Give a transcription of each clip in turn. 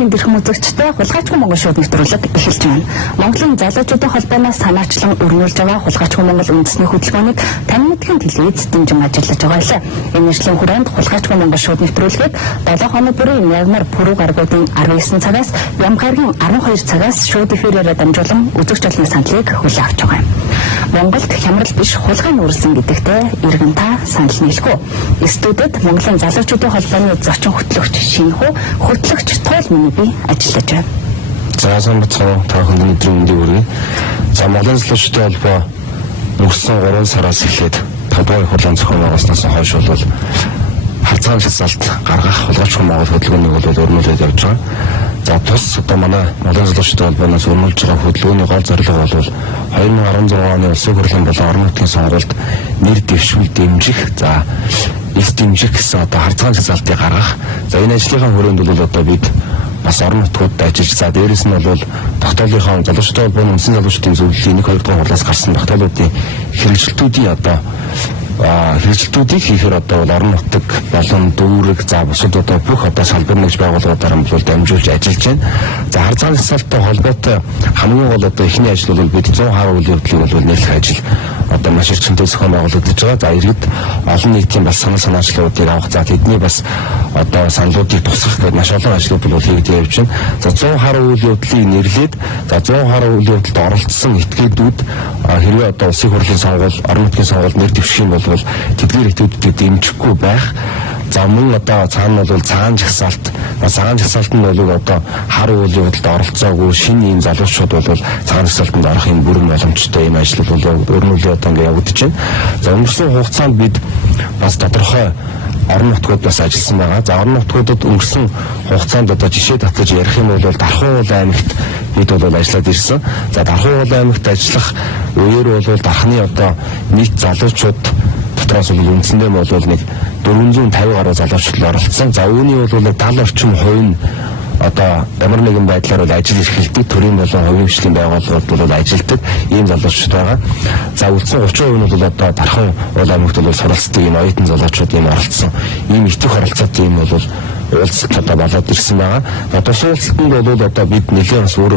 мэнд ирэх үзэгчтэй хулгайчгүй Монгол шууд нэвтрүүлэг эхэлж байна. Монголын залуучуудын холбооноос санаачлан өрнүүлж байгаа хулгайчгүй Монгол үндэсний хөтөлбөөнийг тань мэдхийн телевиз дэмжин ажиллаж байгаа юм. Энэ нэвтрлийн хүрээнд хулгайчгүй Монгол шууд нэвтрүүлгийг 7 хоног бүрийн ягмар пүрэв гаргуудын 19 цагаас ямгаргийн 12 цагаас шууд эфирээр дамжуулан үзэгч олонны саналыг хүлээн авч байгаа юм. Монголд хямрал биш хулгай нүүрсэн гэдэгтээ иргэн та санал нийлэх үү? Студид Монголын залуучуудын холбооны зочин хөтлөгч Шинхүү хөтлөгч Туул миний би ажиллаж байна. За сайн бацаа та бүхэнд өдрийн мэндийг хүргэе. За Монголын залуучуудын холбоо өнгөрсөн 3 сараас эхлээд 5 дугаар хурлын зохион байгуулснаас хойш бол харцаан шалгалт гаргах хулгайчгүй Монгол хөтөлбөөнийг бол өрнүүлээд явж байгаа. За тус одоо манай Монголын залуучуудын холбооноос өрнүүлж байгаа хөтөлбөөний гол зорилго бол 2016 оны улсын хурлын болон орон нутгийн сонгуульд нэр дэвшүүл дэмжих, за их дэмжих гэсэн одоо харцаан шалгалтыг гаргах. За энэ ажлынхаа хүрээнд бол одоо бид бас орон нутгуудад ажиллаж, за дээрэс нь бол тогтоолынхаа залуучуудын холбооны үндсэн залуучуудын зөвлөлийн 1-2 дугаар хурлаас гарсан тогтоолуудын хэрэгжилтүүдийн одоо хэрэгжилтүүдийг хийхээр одоо орон нутаг болон дүүрэг, за бусад одоо бүх одоо салбар нэгж байгууллагуудаар бол дамжуулж ажиллаж байна. За харцаан шалгалттай холбоотой хамгийн гол одоо эхний ажил бол бид 100% үйл явдлыг бол нэрлэх ажил одоо маш эрчимтэй зохион байгуулагдаж байгаа. За иргэд олон нийтийн бас санаачлалуудыг авах, за тэдний бас одоо саналуудыг тусгах гэдэг маш олон ажлууд бол хийгдэж явж байна. За 100% үйл явдлыг нэрлээд, за 100% үйл явдалд оролцсон этгээдүүд хэрвээ одоо улсын хурлын сонгуул, орон нутгийн сонгуульд нэр дэвших юм бол тэдгээр этгээдүүдийг дэмжихгүй байх. За мөн одоо цаана бол цагаан жагсаалт, цагаан жагсаалт нь бол одоо хар үйл явдалд оролцоогүй шинэ ийм залуучууд бол цагаан жагсаалтанд орох юм бүрэн боломжтой ийм ажил бол өрнүүлээд одоо ингэ явагдаж байна. За өнгөрсөн хугацаанд бид бас тодорхой орон нутгууд бас ажилласан байгаа. За орон нутгуудад өнгөрсөн хугацаанд одоо жишээ татаж ярих юм бол Дархан аймагт бид бол ажиллаад ирсэн. За Дархан аймагт ажиллах үеэр бол Дарханы одоо нийт залуучууд дотроос бол үндсэндээ бол нэг 450 гаруй залуучууд оролцсон. За үүний бол 70 орчим хувь нь одоо ямар нэгэн байдлаар бол ажил эрхэлдэг, төрийн болон хувийн хвшлийн байгууллагууд бол ажилтдаг ийм залуучууд байгаа. За үлдсэн 30% нь бол одоо Дархан аймагт бол суралцдаг ийм оюутан залуучууд ийм оролцсон. Ийм ихтгэх оролцоотой ийм бол уулзалт одоо болоод ирсэн байгаа. За тус уулзалтанд бол одоо бид нэлээд бас өөр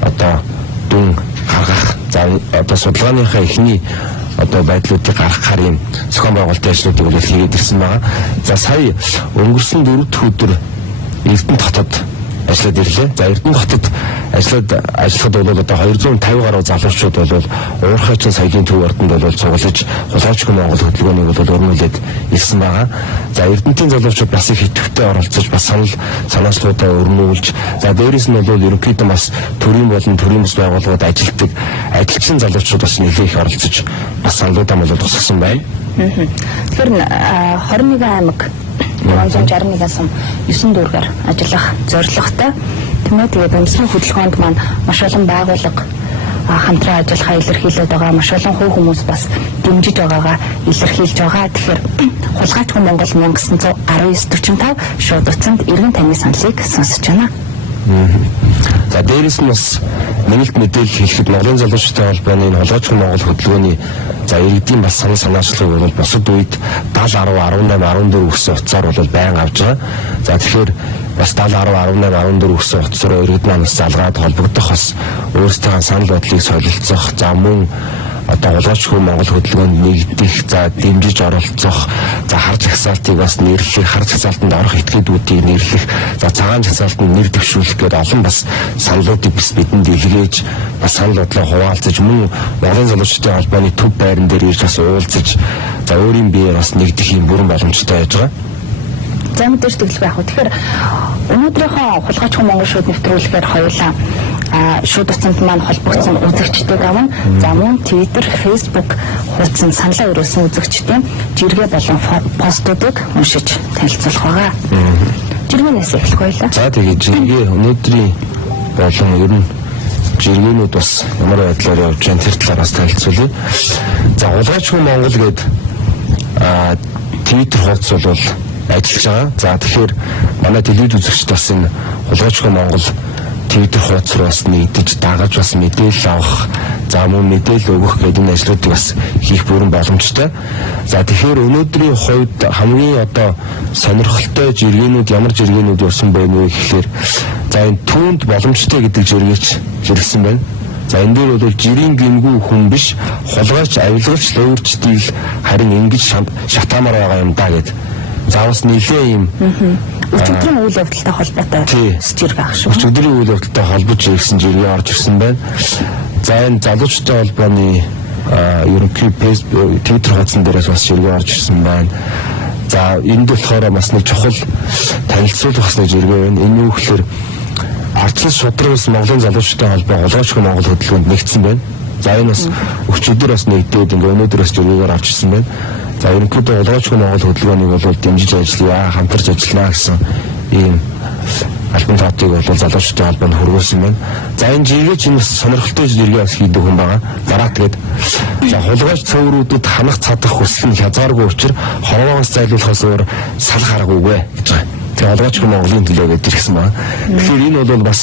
одоо дүн гаргах, за одоо судалгааныхаа эхний одоо байдлуудыг гаргахаар ийм зохион байгуулалтын ажлуудыг бол хийгээд ирсэн байгаа. За сая өнгөрсөн 4 дахь өдөр Эрдэнэ хотод ажиллаад ирлээ. За Эрдэнэ хотод ажиллахад бол одоо 250 гаруй залуучууд бол уурхайчин соёлын төв ордонд бол цуглаж хулгайчгүй Монгол хөтөлбөөнийг бол өрнүүлээд ирсэн байгаа. За Эрдэнэтийн залуучууд бас их идэвхтэй оролцож, бас санаачлуудаа өрнүүлж, за дээрээс нь бол ерөнхийдөө бас төрийн болон төрийн бус байгууллагууд ажилтдаг ажилчин залуучууд бас нэлээд их оролцож, бас саналуудаа бол тусгасан байна. Тэгэхээр 21 аймаг 361 сум 9 дүүргээр ажиллах зорилготой. Тэгээд үндэсний хөтөлбөөнд маань маш олон байгууллага хамтран ажиллахаа илэрхийлээд байгаа, маш олон хувь хүмүүс бас дэмжиж байгаагаа илэрхийлж байгаа. Тэгэхээр хулгайчгүй Монгол 1919-45 шууд утсанд иргэн таны саналыг сонсож байна. За дээрээс нь бас нэмэлт мэдээлэл хэлэхэд Монголын залуучуудын холбооны энэ хулгайчгүй Монгол хөтөлбөөний за иргэдийн бас санаачлалыг бол бусад үед 70 10 18 14 гэсэн утсаар бол байнга авж байгаа. За тэгэхээр бас 70 10 18 14 гэсэн утсаар иргэд маань бас залгаад холбогдох, бас өөрсдийнхээ санал бодлыг солилцох, за мөн одоо хулгайчгүй Монгол хөтөлбөөнд нэгдэх, за дэмжиж оролцох, за хар жагсаалтыг бас нэрлэх, хар жагсаалтанд орох этгээдүүдийг нэрлэх, за цагаан жагсаалтанд нэр дэвшүүлэх гэдэг олон бас саналуудыг бидэнд илгээж, бас санал бодлоо хуваалцаж, мөн Монголын залуучуудын холбооны төв байран дээр ирж бас уулзаж, за өөрийн биеэр бас нэгдэх юм бүрэн боломжтой байж байгаа. За мэдээж тэгэлгүй яг. Тэгэхээр өнөөдрийнхөө хулгайчгүй Монгол шууд нэвтрүүлгээр хоёулаа шууд утсанд маань холбогдсон үзэгчдийг авна. За мөн Twitter, Facebook хуудсан саналаа өрөөсөн үзэгчдийн жиргээ болон постуудыг уншиж танилцуулах байгаа. Жиргэнээс эхлэх байлаа. За тэгээд жиргээ өнөөдрийн болон ер нь жиргэнүүд бас ямар байдлаар явж байгаа тэр талаас танилцуулъя. За хулгайчгүй Монгол гэдэг Twitter хуудас бол ажиллаж байгаа. За тэгэхээр манай телевиз үзэгчд бас энэ хулгайчгүй Монгол Twitter хуудас руу бас нэгдэж дагаж бас мэдээлэл авах, за мөн мэдээлэл өгөх гэдэг энэ ажлуудыг бас хийх бүрэн боломжтой. За тэгэхээр өнөөдрийн хувьд хамгийн одоо сонирхолтой жиргэнүүд ямар жиргэнүүд явсан бэ вэ гэхээр За энэ түүнд боломжтой гэдэг жиргээч хэрэгсэн байна. За энэ дээр бол жирийн гимгүү хүн биш хулгайч авилгалч луурчдыг харин ингэж шатаамаар байгаа юм да гэд. За бас нэлээ юм өчигдрийн үйл явдалтай холбоотой жиргээ ах шүү. Өчигдрийн үйл явдалтай холбож ирсэн жиргээ орж ирсэн байна. За энэ залуучтай холбооны ерөнхий Twitter хуудсан дээрээс бас жиргээ орж ирсэн байна. За энд болохоор бас нэг чухал танилцуулах бас нэг жиргээ байна. Энэ юу гэхээр Арчлал шудрагс Монголын залуучтай холбоо хулгайчгүй Монгол хөтөлбөрөнд нэгдсэн байна. За энэ бас өчигдөр бас нэгдээд ингээ өнөөдөр бас жиргээгээр авч ирсэн байна. За ерөнхийдөө хулгайчгүй Монгол хөтөлбөрийг бол дэмжиж ажиллая, хамтарч ажиллана гэсэн ийм альбом таатыг бол залуучтай холбоонд хөргүүлсэн байна. За энэ жиргээ чинь бас сонирхолтой жиргээ бас хийдэг хүн байгаа. Дараа тэгээд за хулгайч цөөрүүдэд ханах цадах хүсэл нь хязгааргүй учраа хорвоогоос зайлуулахаас өөр салах аргагүй гэж байгаа. Тэгээд хулгайчгүй Монголын төлөө гэж ирсэн байна. Тэгэхээр энэ бол бас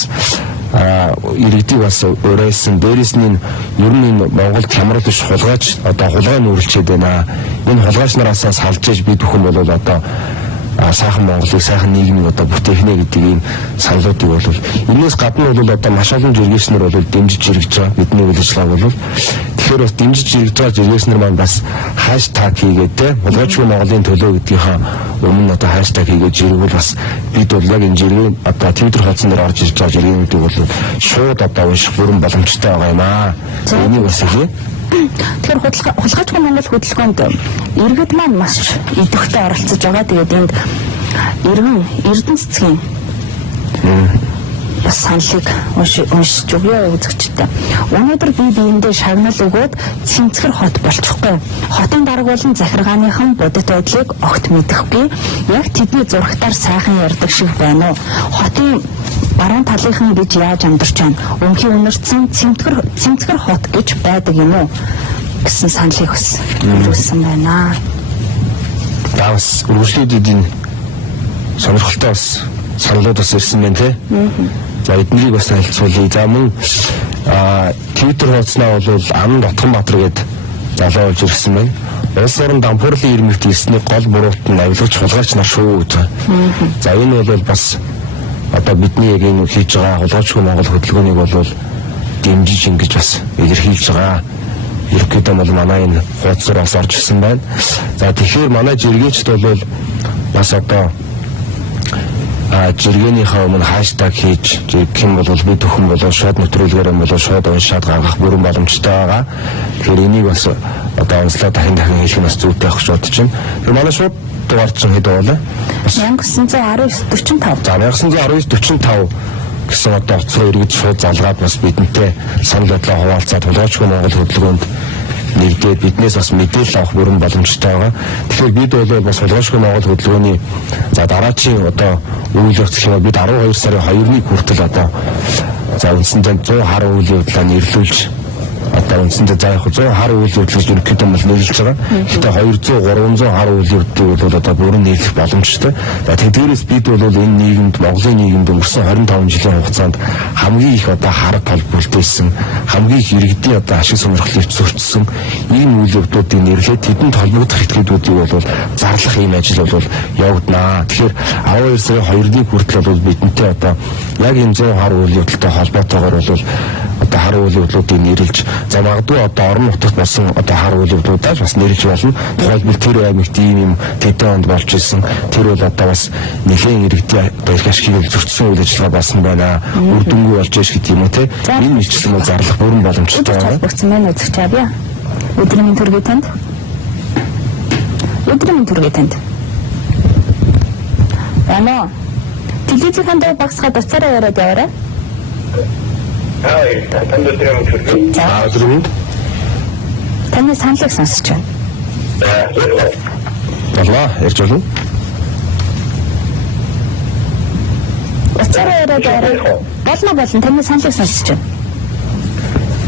иргэдийг бас өрөөсөн дээрээс нь ер нь Монгол хямрал биш хулгайч одоо хулгай нүүрлчээд байна. Энэ хулгайч нараас салж иж бид бүхэн бол одоо сайхан Монголыг сайхан нийгмийг одоо бүтээгнэ гэдэг ийм саналуудыг бол энэс гадна бол одоо маш олон жиргээчнэр бол дэмжиж хэрэгж байгаа бидний үйл ажиллагааг бол тэгэхээр бас дэмжиж хэрэгж байгаа жиргээчнэр маань бас хаштаг хийгээд те хулгайчгүй Монголын төлөө гэдгийнхаа өмнө одоо хаштаг хийгээд жиргүүл бас бид бол яг энэ жиргээ одоо Twitter хуудсан дээр орж ирж байгаа жиргээнүүдийг бол шууд одоо унших бүрэн боломжтой байгаа юм аа. Энийг бас хэлье. Тэгэхээр хулгайчгүй Монгол хөтөлбөрөнд иргэд маань маш идэвхтэй оролцож байгаа. Тэгээд энд Эрдэнэ цэцгийн бас саналыг уншиж өгөө үзэгчтэй. Өнөөдөр би биендээ шагнал өгөөд цэмцгэр хот болчихгүй. Хотын дарга болон захиргааныхан бодит байдлыг огт мэдэхгүй. Яг тэдний зурагтаар сайхан ярьдаг шиг байна уу? Хотын баруун талынхан гэж яаж амьдарч байна? Өмхийн үнэрсэн цэмцгэр хот гэж байдаг юм уу? Гэсэн саналыг бас өргөсөн байна. Бас үргэлжлүүлээд энэ сонирхолтой бас саналууд бас ирсэн байна те. За эднийг бас танилцуулъя. За мөн Twitter хуудснаа бол Ам Дотгонбаатар гээд залуу болж ирсэн байна. Улс орон дампуурлын ирмэгт ирсний гол буруут нь авилгач хулгайч нар шүү гэж. За энэ бол бас одоо бидний яг энэ хийж байгаа хулгайчгүй Монгол хөтөлбөрийг бол дэмжиж ингэж бас илэрхийлж байгаа. Ерөнхийдөө бол манай энэ хуудасаар бас орж ирсэн байна. За тэгэхээр манай жиргээчд бол бас одоо жиргэнийхээ өмнө хаштаг хийж гэх юм бол бид бүхэн бол шууд нэвтрүүлгээр бол шууд уншаад гаргах бүрэн боломжтой байгаа. Тэгэхээр энийг бас одоо онцлог дахин хийх нь бас зүйтэй байх гэж бодож байна. Тэгэхээр манай шууд дугаар чинь хэд байлаа? 1919-45. За 1919-45 гэсэн одоо оцгой иргэд шууд залгаад бас бидэнтэй санал бодлоо хуваалцаад хулгайчгүй Монгол хөтөлбөрөнд нэгдээд биднээс бас мэдээлэл авах бүрэн боломжтой байгаа. Тэгэхээр бид бол бас хулгайчгүй Монгол хөтөлбөрийн за дараачийн одоо үйл явц гэх юм бид 12 сарын 2-ны хүртэл одоо за үндсэндээ 100 хар үйл явдлаа нэрлүүлж одоо үндсэндээ за яг 100 хар үйл явдлыг ерөнхийдөө бол нэрлэж байгаа. Гэхдээ 200-300 хар үйл явдлыг бол одоо бүрэн нэрлэх боломжтой. За тэгээрээс бид бол энэ нийгэмд Монголын нийгэмд өнгөрсөн 25 жилийн хугацаанд хамгийн их одоо хараг тал бүлдээсэн, хамгийн их иргэдийн одоо ашиг сонирхлыг зөрчсөн ийм үйл явдлуудыг нэрлээд тэдэнд холбогдох этгээдүүдийг бол зарлах ийм ажил бол явагдана. Тэгэхээр 12 сарын 2-ны хүртэл бол бидэнтэй одоо яг энэ 100 хар үйл явдалтай холбоотойгоор бол одоо хар үйл явдлуудыг нэрлэж за магадгүй одоо орон нутагт болсон одоо хар үйл явдлуудаа бас нэрлэж болно. Тухайлбал тэр аймагт ийм тэдэн онд болж ирсэн тэр бол одоо бас нэлээд иргэдийн одоо их ашигыг зөрчсөн үйл ажиллагаа болсон байна. Үр дүнгүй болж иш гэдэг юм уу те. Энэ мэлчсэн бол зарлах бүрэн боломжтой байна. Бүгдсэн мэн үзэж чавья. Өдрийн төргий танд. Өдрийн төргий танд. Ано. Телевизэнд багсгаад уцаараа яриад яваарай. Танд өдрийн төргий. За өдрийн таны саналыг сонсож байна. болоо ярьж болно. Уцаараа яриад яваарай. Болно таны саналыг сонсож байна.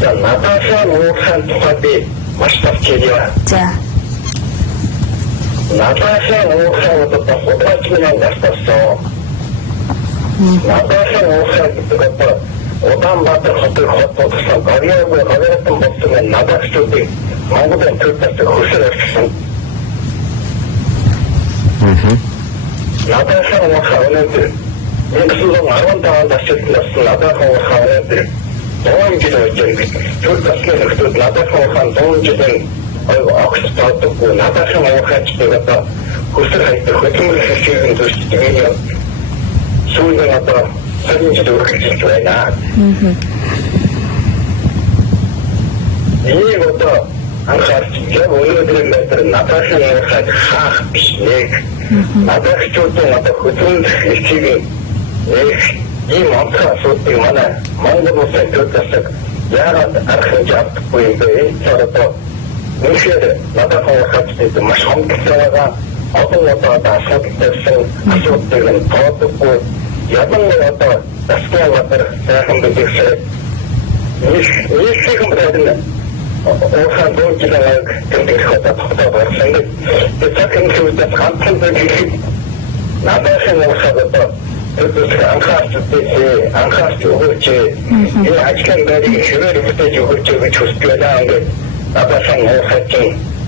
За надаас уурхайн тухай би маш тавч ярья. За. Надаас уурхайн одоо хулгайчмын гастасоо. Надаас уурхайн гэдэг Улаанбаатар хотын хот болсон Гориагүй Гориатан болсон надаачлуудыг Монголын төлөвлөлт хөшөр авчихсан. Надаас уурхайн өнөөдөр 15 насжилт насны надад хаана дээр 100 жил байж байгаа. Тэр тасны нөхдөд надад хаана 100 жилийн огт таадаггүй надад хаана одоо хүсэл хайдаг хөдөлмөр хэсгийн төсөлтийн сүүлийн одоо сарын жил үргэлжлэж байна. Энэ одоо анхаарч яг өнөөдрийн байдлаар надад хаана хаах биш нэг надад чөлөө одоо хөдөлмөр хэсгийн ийм онцгой асуудыг манай Монгол улсын төлөвлөсөг яагаад арахж чадахгүй юм бэ? Одоо үнэхээр надад хавцдаг маш хөнгөлтэй байгаа олон одоо асуудалтай асуудыг нь тоодохгүй ядан одоо таскаалаар сайхан бэлгэсээ нийслэлийн байдлаар Охан дөржлэг гэдэг хата тогтоож байна. Тэгэхээр зөвхөн ганцхан зүйл надад хаана анхаарч өгөөч. Энэ ажлын байрыг ширээр бүтээж өгөөч гэж хүсэж байна. Ингээд надад хаана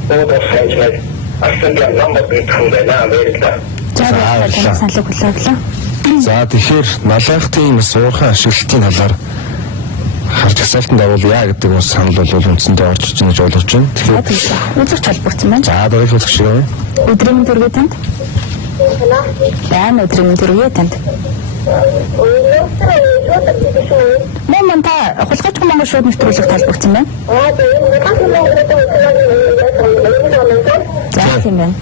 бодосонжлог асуусан намайг гэх байна. Америкта. За саналыг хүлээвлээ. За тэгэхээр налахтын бас уурхай ашиглалтын талаар харж асуултанд орвол яа гэдэг бас санал бол үндсэндээ орж иж гэж ойлгож байна. Тэгэхээр үзэгч холбогдсон байна. За дөрөв үзэгч шүү. Өдрийн төргий танд. Байна өдрийн төргий танд. Мөн та хулгайч Монгол шууд нэвтрүүлэг холбогдсон байна. За тийм байна.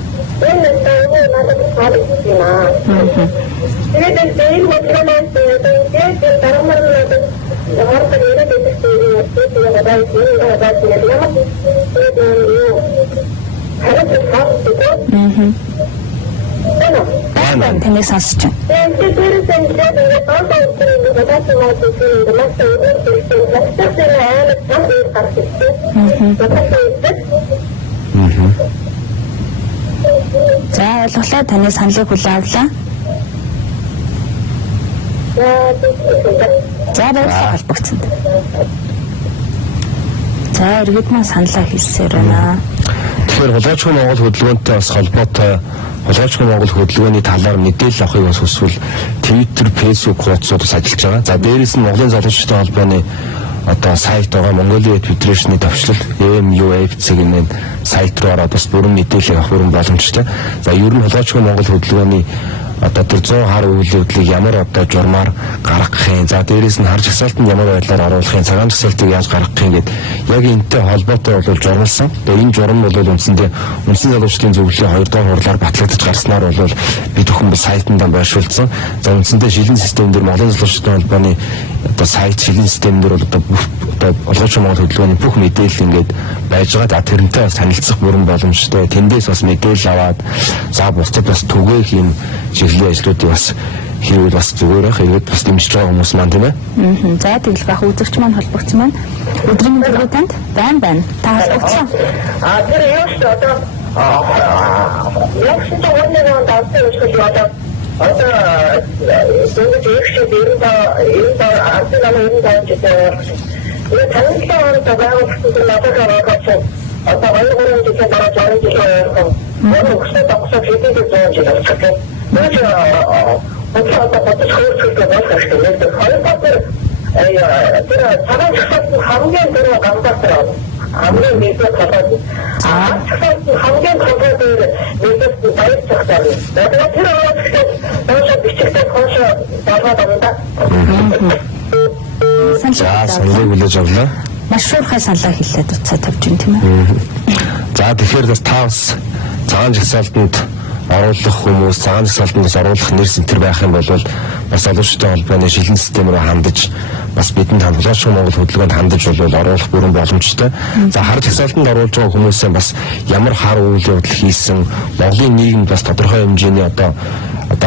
Таныг сонсож байна. За ойлголоо таны саналыг хүлээвлээ. За баярлалаа холбогдсон. За иргэд маань саналаа хэлсээр байна. Тэгэхээр хулгайчгүй Монгол хөдөлгөөнтэй бас холбоотой хулгайчгүй Монгол хөдөлгөөний талаар мэдээлэл авахыг бас хүсвэл Twitter, Facebook хуудасууд бас ажиллаж байгаа. За дээрээс нь Монголын залуучуудын холбооны одоо сайт байгаа Mongolia Federation-ы төвчлөл MUFC-ийн сайт руу ороод бас бүрэн мэдээлэл авах бүрэн боломжтой. За ер нь хулгайчгүй Монгол хөдөлгөөний одоо тэр 100 хар үйл явдлыг ямар одоо журмаар гаргахын за дээрээс нь харж хасаалтанд ямар байдлаар оруулахын цагаан жагсаалтыг яаж гаргахын гэдэг яг энэтэй холбоотой бол журмалсан. Тэгээ энэ журам бол үндсэндээ үндсэн залуучдын зөвлөлийн 2 дахь хурлаар батлагдаж гарснаар бол бид бүхэн бас сайтандаа байршуулсан. За үндсэндээ шилэн систем дээр Монголын залуучдын холбооны одоо сайт шилэн систем дээр бол одоо олгоочгүй Монгол хөдөлгөөний бүх мэдээлэл ингээд байж байгаа. За тэрнтэй бас танилцах бүрэн боломжтой. Тэндээс бас мэдээлэл аваад за бусдад бас түгээх юм чиглэлийн ажлуудыг бас хийвэл бас зүгээр байх. Иргэд бас дэмжиж байгаа хүмүүс маань тийм ээ. За тэгэл бах үзэгч маань холбогдсон байна. Өдрийн төргий танд байна. Та холбогдсон. Тэр юу ч одоо яг ч нэг давтал үүсгэж одоо зөвхөн ихтэй дээрээ энэ танилцсан төгөөг надад гаргасан одоо хоёрын жишээ дараа жоо жишээ мөн өсөж тогсож хийдэг зүйл байна. Нэг одоо бодсоохтой байх хэрэгтэй. Хоёрдугаар тэр цагаан жагсаалтын хамгийн дөрөв гамдаа хамгийн мэдээ толгой. хамгийн толгой дээр мэдээ баяр цагтаа. Тэгээд тэр өөрөө бичигтэй хойшоо болоод байна. За саналыг хүлээж авлаа. Маш шуурхай саналаа хэлээд утсаа тавьж байна тийм ээ. За тэгэхээр та бас цагаан жагсаалтанд оруулах хүмүүс цагаан жагсаалтанд оруулах нэр сентэр байх юм бол бас залуучдын холбооны шилэн систем рүү хандаж бас бидэнд хандлагач Монгол хөдөлгөөнд хандаж бол оруулах бүрэн боломжтой. За хар жагсаалтанд оруулж байгаа хүмүүсээ бас ямар хар үйл явдал хийсэн Монголын нийгэмд бас тодорхой хэмжээний одоо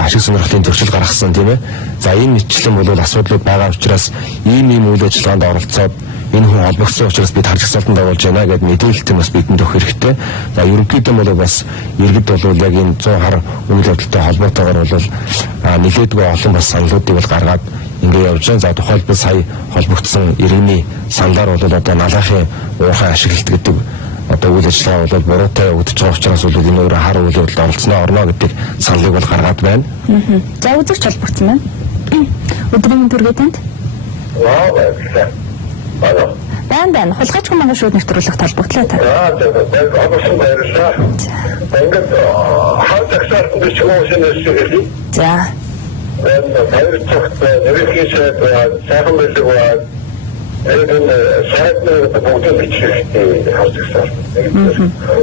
ашиг сонирхлын зөрчил гаргасан тийм ээ. За энэ мэтлэн бол асуудлууд байгаа учраас ийм үйл ажиллагаанд оролцоод энэ хүн холбогдсон учраас бид хар жагсаалтанд оруулж байна гэдээ мэдээлэлтэй бас бидэнд өгөх хэрэгтэй. За ерөнхийдөө бол бас иргэд бол яг энэ 100 хар үйл явдалтай холбоотойгоор бол нэлээдгүй олон бас саналуудыг бол гаргаад ингээд явж байгаа. За тухайлбал сая холбогдсон иргэний саналаар бол одоо налахын уурхай ашиглалт гэдэг одоо үйл ажиллагаа бол буруутай өгдөж байгаа учраас бол энэ өөрөө хар үйл явдалд оролцсноо орно гэдэг саналыг бол гаргаад байна. За үзэгч холбогдсон байна. Өдрийн төргий танд. Баярлалаа. Байна. Хулгайчгүй мангар шууд нэвтрүүлэгт холбогдлоо та. Авсан баярлалаа. Ингээд хар цагсаалтан биш хүмүүсээс хэлээ. За. Баяр цагт нэрхий сайд сайхан байлиг ба энэ сайдны бүгдийг бичлэгтэй хар цагсаалт.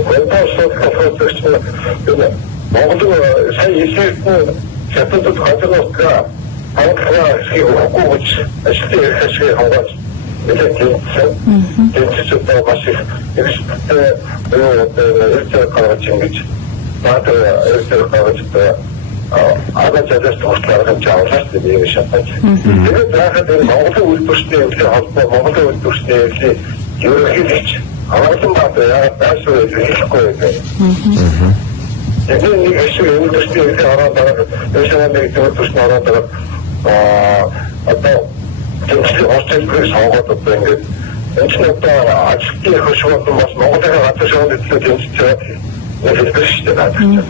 Гонтосод хавцагч Монгол сая эсрэгтэн шатад хазарнуудаа авахлаасыг хөгөөж ажлын хэсгийг хаваач. Тэнцэж байгаас их эрдэнэ гаргаж ингэж баатар эрдэнэ гаргаж агацаас туслах гэж аваад тийм шатаж. Тэгээд яхад энэ Монголын үйлдвэрчдийн холбоо Монголын үйлдвэрчдийн ерөнхийлөгч аваалсан баатар яагаад таашгүй хэлэхгүй байх. Тэгээд нэг хэсэг үйлдвэрчдийн хараад дараа энэ үйлдвэрчдийн хараад одоо тэнцээ хостелгүй саугаад одоо ингээд энэ ч одоо ажлын хөшөөд бас Монголын газар шоунд тэнцээ хэлбэрчтэй байна.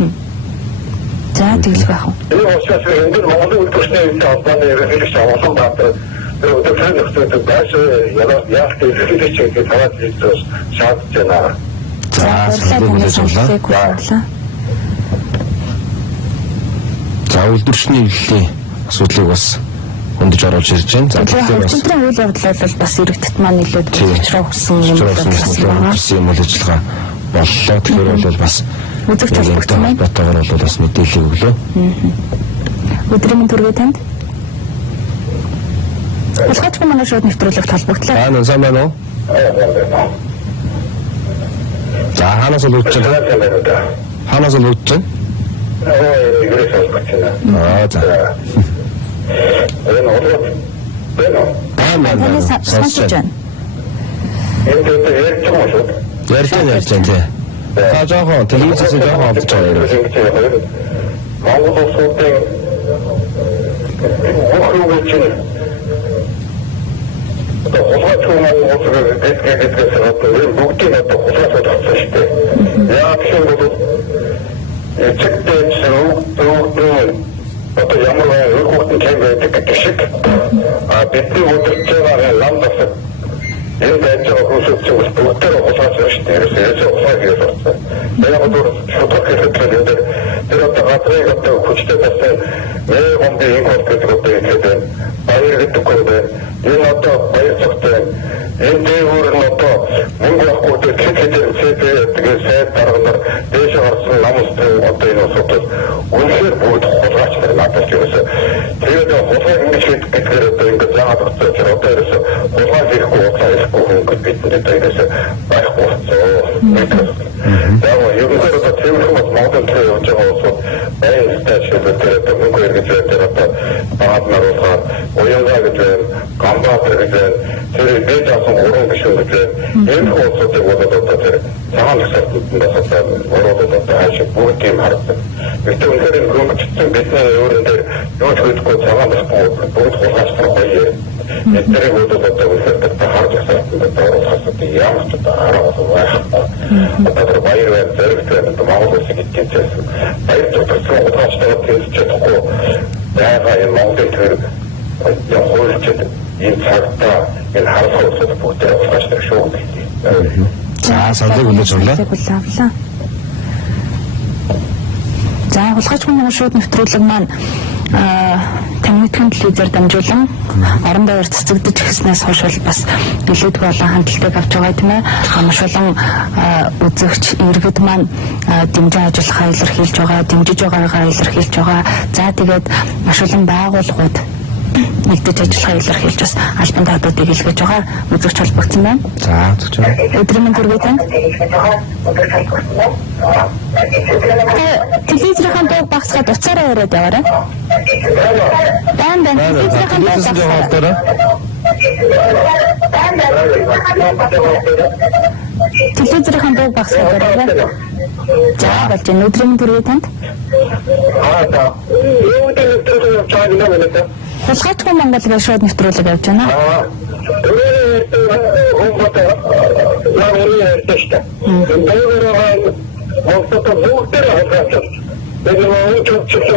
За тэгэл байх уу. Энэ учраас энэ Монголын үйлдвэрчдийн холбооны ерөнхийлөгч аваалсан баатар өдөртөө нөхцөлд байж яах хэлэлцэж байгаа таваад зүйлс шаардж байна. За үйлдвэрчний хэллийн асуудлыг бас хөндөж оруулж ирж байна. За тэгэхээр бас өдрийн үйл явдал бол бас иргэдэд маань илүү зөвчрөө хүсэн юм үйл ажиллагаа боллоо. Тэгэхээр бол бас үзэгч холбогдсон байна. Батгаар бол бас мэдээлэл өглөө. Өдрийн төргий танд. Хулгайчгүй мангар шууд нэвтрүүлэгт холбогдлоо. Сайн байна уу? За ханаас л үтж байна. Ханаас л үтж байна. За. Энэ ороод байна. Сонсож байна. Ярьж байна. Та жоохон телевизээс жоохон олж байгаа. Монгол улсуудын хөрөнгөч одоо хулгайчгүй мангар гэдгээс гадна бүгдийг одоо хулгайлуулж авсан шүү дээ. Яг тийм бол эцэгтэй зөвхөн одоо ямар хөрөнгөний кем байдаг гэдэг шиг бидний өдөрч байгаа ландас энэ байж байгаа хүмүүсийн бүгдээр хулгайлж байгаа шүү дээ. Ерөөсөө хулгайлж явуулсан. Яг одоо шудраг хэлбэрээр тэр одоо газрыг одоо хүчтэй болсон гомби инкорт гэдэг одоо ихэд баяр гэдэг нь энэ одоо баяр цогтой энэ дээгүүр нь одоо мөнгө авахгүй тэгээд сайд дарганаар дээш гарсан намстай одоо энэ асуудал үнэхээр бүгд хулгайч нар надад ерөөсөө тэгээд хулгай ингэж гэдгээр одоо ингээд заагаад өгч одоо ерөөсөө хулгай хийхгүй хүн бидний одоо ерөөсөө байхгүй болцоо. Яг ерөнхийдөө одоо тиймэрхүү бас Монголд явж байгаа улсууд баян стачилд дээр мөнгө эргэж байгаа одоо баад наруулгаар уянгаа гэж байна, гамбаатар гэж байна, тэр дээд асан уран гişүн гэж байна. Энэ улсуудыг бол одоо тэр цагаан хэсэгтээс одоо ороод одоо хаашиг бүгд тийм харагдав. Бид өнөөдөр энэ хөнгөцсөн бидний өөрөнд юу ч хийхгүй цагаан хэсэг бүгд хулгайчтай гоё. Эдгээр бол одоо үнэхээр харж байгаа одоо ямар ч одоо арга байхгүй. Одоо баяр байна, зэрэг байна, Монгол улсын гэдгийг хэлсэн. Баяр зөвхөн хулгайчтай хэлж чадахгүй. Яагаад энэ Монголын төр яг хуульчид энэ цагтаа энэ харах улсууд бүгдээ хулгайчтай шүү гэдэг. За саналыг үлээж орлоо. За хулгайчгүй мангар шууд нэвтрүүлэг маань тамигдхан телевизээр дамжуулан орон даяар цэцэгдэж ирснээс хойш бас нэлээдгүй олон хандлтыг авч байгаа тийм ээ. Маш олон үзэгч иргэд маань дэмжин ажиллахаа илэрхийлж байгаа, дэмжиж байгаагаа илэрхийлж байгаа. За тэгээд маш олон байгууллагууд нэгдэж ажиллахаа илэрхийлж бас албан таадуудыг илгээж байгаа үзэгч холбогдсон байна. За үзэгч байна. Өдрийн төргий танд. Телевизийн дуу багсгаад уцаараа яриад яваарай. Байна. Телевизийн дуу багсгаад. Телевизийн дуу багсгаад яваарай. За болж энэ өдрийн төргий танд. Хулгайчгүй Монгол гэж шууд нэвтрүүлэг явж байна. Jadi cukup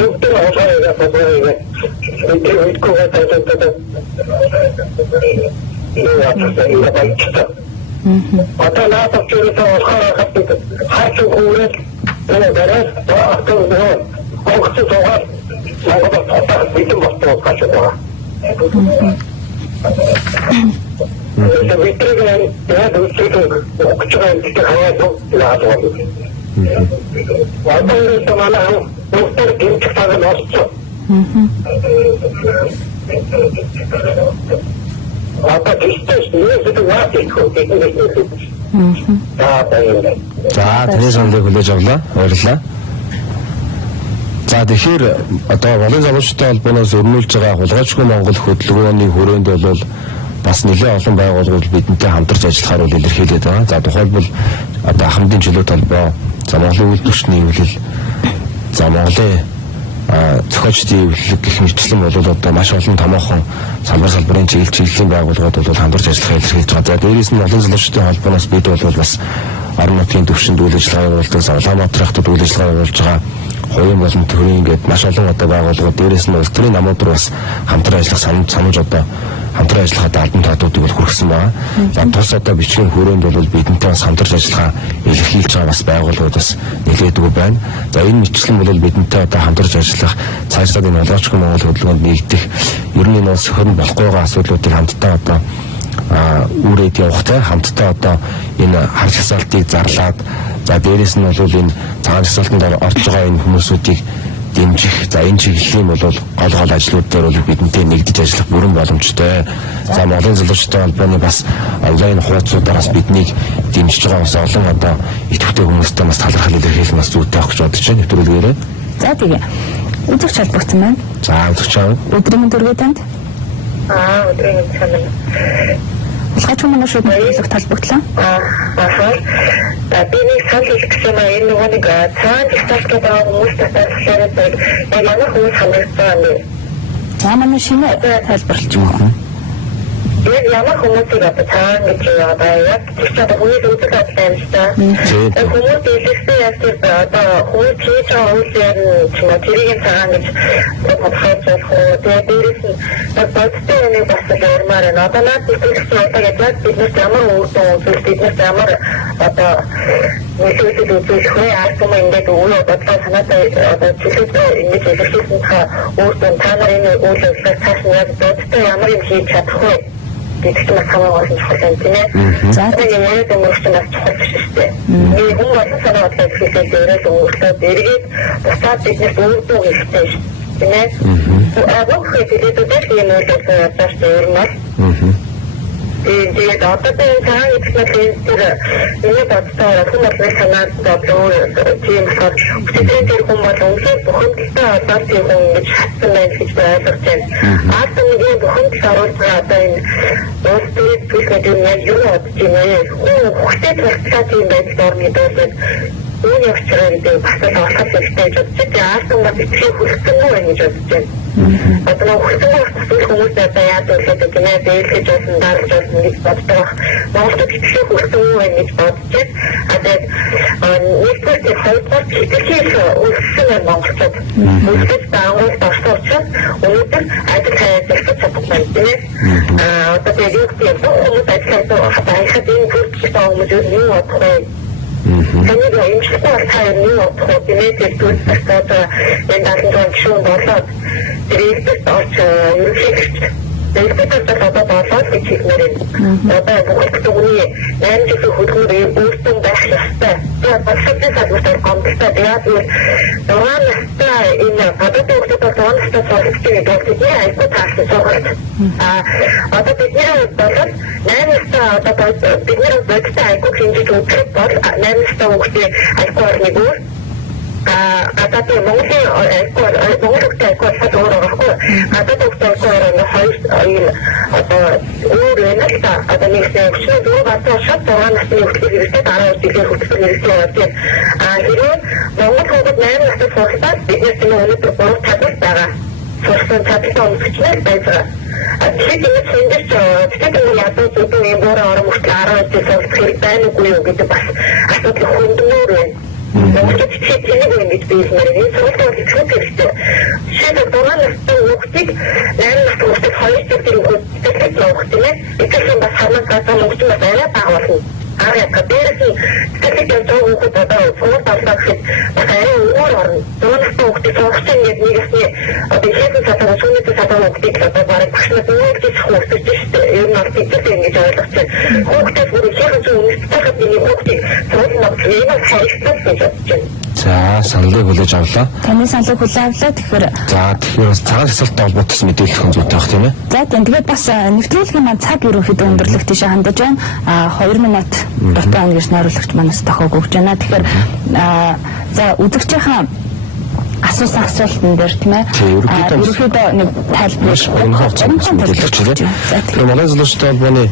untuk apa ya apa itu kata ini apa itu atau apa cerita orang kata hati kulit ini beres atau waktu soal apa itu waktu kacau tapi kan ya itu kecil kita hanya tu lah tu walaupun itu mana dokter kita pada masuk apa distes ini itu wajib itu apa ini За тэрний сонгыг хүлээж авлаа. Баярлалаа. За тэгэхээр одоо Волын залуучуудтай холбооноос өрнүүлж байгаа хулгайчгүй Монгол хөтөлбөрийн хүрээнд бол бас нэлээд олон байгууллагууд бидэнтэй хамтарч ажиллахаар бол илэрхийлээд байгаа. За тухайлбал одоо Ахмадын чөлөөт холбоо, за Монголын үйлдвэрчний эвлэл, за Монголын зохиолчдын эвлэл гэх мэтчлэн бол одоо маш олон томоохон салбарын чиглэлийн байгууллагууд бол хамтарч ажиллахаар илэрхийлж байгаа. За дээрээс нь Волын залуучуудын холбооноос бид бол бас орон нутгийн төвшөнд үйл ажиллагаа явуулдаг, Улаанбаатар хотод үйл ажиллагаа явуулж байгаа хоёрын болон төрийн ингээд маш олон одоо байгууллагууд дээрээс нь улс төрийн намууд руу бас хамтран ажиллах санамж одоо хамтран ажиллахад албан таатуудыг бол хүргэсэн байна. За тус одоо бичгийн хүрээнд бол бидэнтэй бас хамтарч ажиллагаа илэрхийлж байгаа бас байгууллагууд бас нэлээдгүй байна. За энэ мэтчлэн бол бидэнтэй одоо хамтарч ажиллах цаашдаа энэ олоочгүй Монгол хөдөлгөөнд нэгдэх ер нь энэ улс хөрн болохгүй байгаа асуудлуудыг хамтдаа одоо үрээд явахтай хамтдаа одоо энэ хар хасаалтыг зарлаад за дээрээс нь бол энэ цагаан хасаалтанд орж байгаа энэ хүмүүсүүдийг дэмжих за энэ чиглэлийн бол гол ажлууд дээр бол бидэнтэй нэгдэж ажиллах бүрэн боломжтой. За Монголын залуучуудтай холбооны бас онлайн хуудасуудаас биднийг дэмжиж байгаа бас олон одоо идэвхтэй хүмүүстэй бас талархал илэрхийлэх бас зүйтэй авах гэж бодож байна. Нэвтрүүлгээрээ. За тэгээ. Үзэгч холбогдсон байна. За үзэгч аа. Өдрийн дөрвөө танд. өдрийн цаана Улгайч Монгол шууд нэрлэх талбагдлаа. Би нэг санал хэлэх гэсэн энэ нэг цаан диктатор байгаа хүмүүс татгалзаад манай хүмүүс хамгаалсан юм. За манай шинэ тайлбарлаж байна. Яг ямар хүмүүсийг одоо цаан гэж одоо яг тийчээд хүмүүс үзэж байгаа юм шиг та. Хүмүүс хэлсэн яг одоо хүмүүс хийж байгаа үйлээр тэрийг цаан гэж бодоход тэгээд дээрээс нь бодтой нэг бас ярмаар нь одоо наад хэлсэн яг биднээс ямар үүрэг үзүүлж биднээс ямар одоо үйлдэл үзүүлэх вэ аргум ингээд өөрөө бодлоо санаатай одоо чөлөөтэй ингэж илэрхийлсэн та өөртөө та нарын үйл ажиллагаа цааш нь яг бодтой ямар юм хийж чадах вэ гэдэг нь хамаагүй чухал тийм ээ. За тийм яг юм уу ч бас чухал шүү дээ. Би хүн болсон санаа бодлоо хэлээд дээрээс өөртөө эргээд бусаад биднээс өөртөө хэрэгтэй шүү дээ. Одоо хэдийгээр тийм юм уу гэж ярьсан тэгээд одоо энэ цаана ихтэй тэр энэ бодтой хүмүүс санаад бодлоо тийм болохоор үстэй тэр хүмүүс өнөөдөр бүхэндээ одоо тийм ингэж хатсан байх гэж ойлгож байна. Ард нэг бүхэнд оруулж байгаа одоо энэ өөрсдөө төлөвлөсөн яг юу бодож байна. Хүүхдэд туслах тийм байдал орны дөөсөд энэ явцраа гэдэг бас олох хэрэгтэй гэж бодож байна. Ард хүмүүс бичих хүссэн үү гэж бодож байна. Одоо хүссэн хүмүүс одоо яадаг вэ гэдэг нэ дээлж байсан дарж байсан гэж боддог. Монголд бичих хүссэн үү гэж бодож байна. Одоо нэгдүгээр хоёрдугаар бичих хүссэн монголчууд үлдэж байгуул тосч өнөөдөр ажил хайрлах чадсан тийм ээ. Одоо тэгээд юу гэх юм хүмүүс ажилладаг хатайхад энэ төрчих хүмүүс юу бодох вэ? Тэнийг имчилсэн таар нь одоо тэмээтэй зүйлс одоо энэ дадлын шүүн болоод тэрийгт орч ерөнхийдөө Дээрээ одоо болоод гэж хэлмээр байна. Одоо бүгд түүний 8 жилийн хөдөлмөрийн өөртөө байх ёстой. Тэгээд багшийн салбарт гомдолтой яг нь 6 настай энэ одоо бүгд 6 настай сурагчдын боловч айгүй таасан сургалт. Одоо бидний болоод 8 настай одоо бидний бодтой айгүй хэмжиж үзэх бол 8 настай хүүхдийн айгүй орныг өөр одоо тийм Монголд айгүй хадуурахгүй одоо доктор хоёр одоо өөрөө нэг та одоо нэг зөвшөөрөл дөрөв одоо шат 6 насны хүүхдүүд хэрэгтэй 12 жилийн хүүхдүүд хэрэгтэй байна. Хэрвээ Монгол хүүхэд 8 настай сурахад бидний өнөөдөр 3 цагт байгаа. Сурсан цагтаа өмсчихлээ байгаа. Тэгэхээр энэ сэндэрч тэгэхээр ядуу зүгтээ энэ бороо орон хүртэл 10 жил сурах хэрэг байна уу гэдэг бас асуудал хүндмөр байна. Монголд тэнийг юм бид биелмээр энэ сургалтын зөвхөн хэрэгтэй. Жишээлбэл дуран насны хүүхдийг 8 насны хүүхдийг 2 жил тэрүүгээр тэтгэж явах тийм ээ. Эцэг бас хамаг газар хүүхдүүд бас арай бага болно. Дээрээс нь тэтгэж явж байгаа хүүхдүүд одоо сургууль талбай гэхэд бас арай өөр орно. Дуран насны хүүхдийг сургахч ингээд нэгсний одоо ихэнх сатан сүүний сатан хүүхдийг одоо бараг багш нар үүрэгч хүүхдүүд шүү дээ. Ер нь бол тэтгэж ингэж ойлгож байна. Хүүхдүүд бүр ихэнх үнэтэйгээр миний хүүхдийг сургууль нөхцөлийг хайртай гэж бодож байна. За, саналыг хүлээж авлаа. Таны саналыг хүлээн авлаа. Тэгэхээр бас цагаан жагсаалттай холбоотой мэдээлэл хүн зүйтэй байх тийм ээ. За тийм. Тэгээд бас нэвтрүүлгийн маань цаг ерөнхийдөө өндөрлөх тийш хандаж байна. 2 минут дуртай өнгөж найруулагч манаас тохиог өгч байна. Тэгэхээр за үзэгчийн асуусан асуултан дээр тийм ээ. Ерөнхийдөө нэг тайлбар Манай залуучуудын холбооны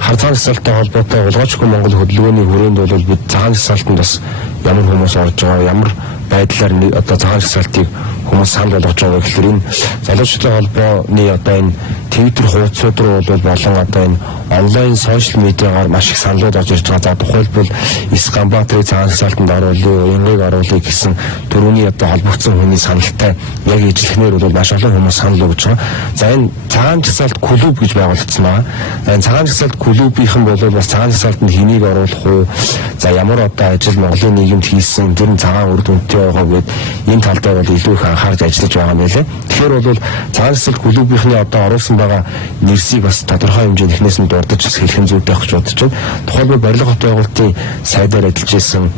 хар цагаан жагсаалттай холбоотой улгаачгүй Монгол хөдөлгөөний хүрээнд бол бид цагаан жагсаалтанд бас ямар хүмүүс орж байгаа, ямар байдлаар одоо цагаан жагсаалтыг хүмүүс санал болгож байгаа гэхээр энэ залуучуудын холбооны одоо энэ Twitter хуудасууд руу бол болон одоо энэ онлайн сошиал медиагаар маш их саналууд орж ирж байгаа. За тухайлбал Исканбаатарын цагаан жагсаалтанд оруулъя, Уянгийг оруулъя гэсэн төрөний одоо холбогдсон хүний саналтай яг ижлэхнээр бол маш олон хүмүүс санал өгж байгаа. За энэ цагаан жагсаалт клуб гэж байгуулагдсан байна. Энэ цагаан жагсаалт клубийнхан бол бас цагаан жагсаалтанд хэнийг оруулах уу? За ямар одоо ажил Монголын нийгэмд хийсэн тэр цагаан үр дүнтэй байгаа гэдэг энэ талдаа бол илүү их анхаарч ажиллаж байгаа юм байлээ. Тэгэхээр бол цагаан жагсаалт клубийнхны одоо оруулсан байгаа нэрсийг бас тодорхой хэмжээнд эхнээс нь дурдж хэлхэн зүйтэй гэж бодож байна. Тухайлбал барилга хот байгуулалтын сайдаар ажиллаж исэн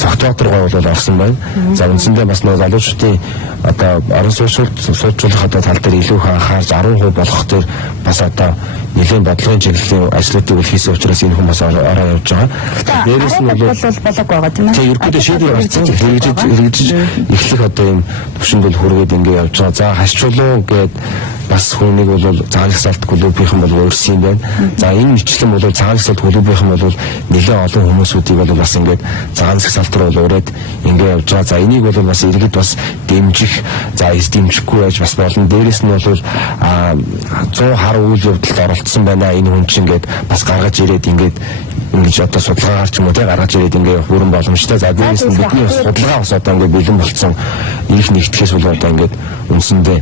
Цогтбаатар гой бол орсон байна. За үндсэндээ бас нэг залуучуудын одоо орон сууцуулах одоо тал дээр илүү их анхаарч 10% болгох дээр бас одоо нэлийн бодлогын чиглэлийн ажлуудыг хийсэн учраас энэ хүмүүс ороо явж байгаа. Дээрээс нь бол болог байгаа тийм ээ. Тэгээ ерөнхийдөө шийдвэр гаргасан хэрэгжиж эхлэх одоо юм төвшөнд бол хүргээд ингэ явж байгаа. За хашчулуу гээд бас хүнийг бол цагаан жагсаалт клубийнхан бол өөрсөн юм байна. За энэ мэтлэн бол цагаан жагсаалт клубийнхан бол нэлээд олон хүмүүсүүдийг бол бас ингээд цагаан жагсаалт руу ураад ингэ явж байгаа. За энийг бол бас иргэд бас дэмжих, за дэмжихгүй байж бас болно. Дээрээс нь бол 100 хар үйл явдалд оролцсон байна. Энэ хүн чинь ингээд бас гаргаж ирээд ингээд ингэж одоо судалгаа гарч юм уу те гаргаж ирээд ингээ явах бүрэн боломжтой. За дээрээс нь бидний судалгаа бас одоо ингээ бэлэн болцсон их нэгтгэхээс бол одоо ингээд үндсэндээ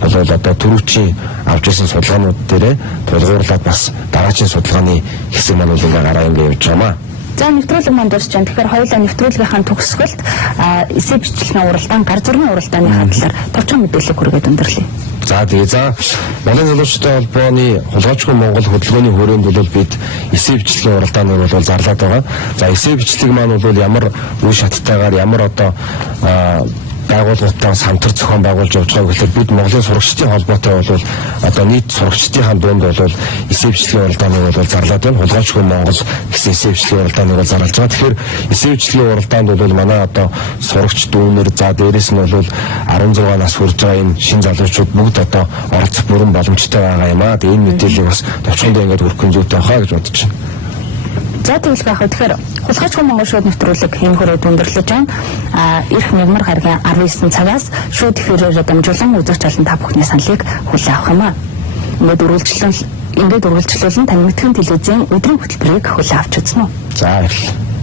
бол одоо түрүүчийн авч ирсэн судалгаанууд дээрээ тулгуурлаад бас дараагийн судалгааны хэсэг маань бол ингээ гараа ингээ явж байгаа маа. За нэвтрүүлэг маань дуусч байна. Тэгэхээр хоёулаа нэвтрүүлгийнхаа төгсгөлд эсээ бичлэгийн уралдаан, гар зургийн уралдааны хадлаар товчхон мэдээлэл хүргээд өндөрлөе. За Монголын залуучуудын холбооны хулгайчгүй Монгол хөдөлгөөний хүрээнд бол бид эсээ бичлэгийн уралдааныг бол зарлаад байгаа. За эсээ бичлэг маань бол ямар үе шаттайгаар ямар одоо байгууллагуудаа хамтар зохион байгуулж явж байгаа гэхээр бид Монголын сурагчдын холбоотой бол одоо нийт сурагчдын дунд бол эсээ бичлэгийн уралдааныг бол зарлаад байна. Хулгайчгүй Монгол гэсэн эсээ бичлэгийн уралдааныг бол зарлаж байгаа. Тэгэхээр эсээ бичлэгийн уралдаанд бол манай одоо сурагч дүүнэр за дээрээс нь бол 16 нас хүрж байгаа энэ шин залуучууд бүгд одоо оролцох бүрэн боломжтой байгаа юм аа. Тэгээ энэ мэдээллийг бас товчхондоо ингээд хүрхэн зүйтэй байхаа гэж бодож байна. За тэгвэл байх. Тэгэхээр хулгайчгүй Монгол шууд нэвтрүүлэг хэн хүрээд өндөрлөж байна. Ирэх мягмар гарагийн 19 цагаас шууд эфирээр дамжуулан үзэгч олон та бүхний саналыг хүлээн авах юм аа. Ингээд үргэлжлүүлэн тань мэдхэн телевизийн өдрийн хөтөлбөрийг хүлээн авч үзнэ үү. За баярлалаа.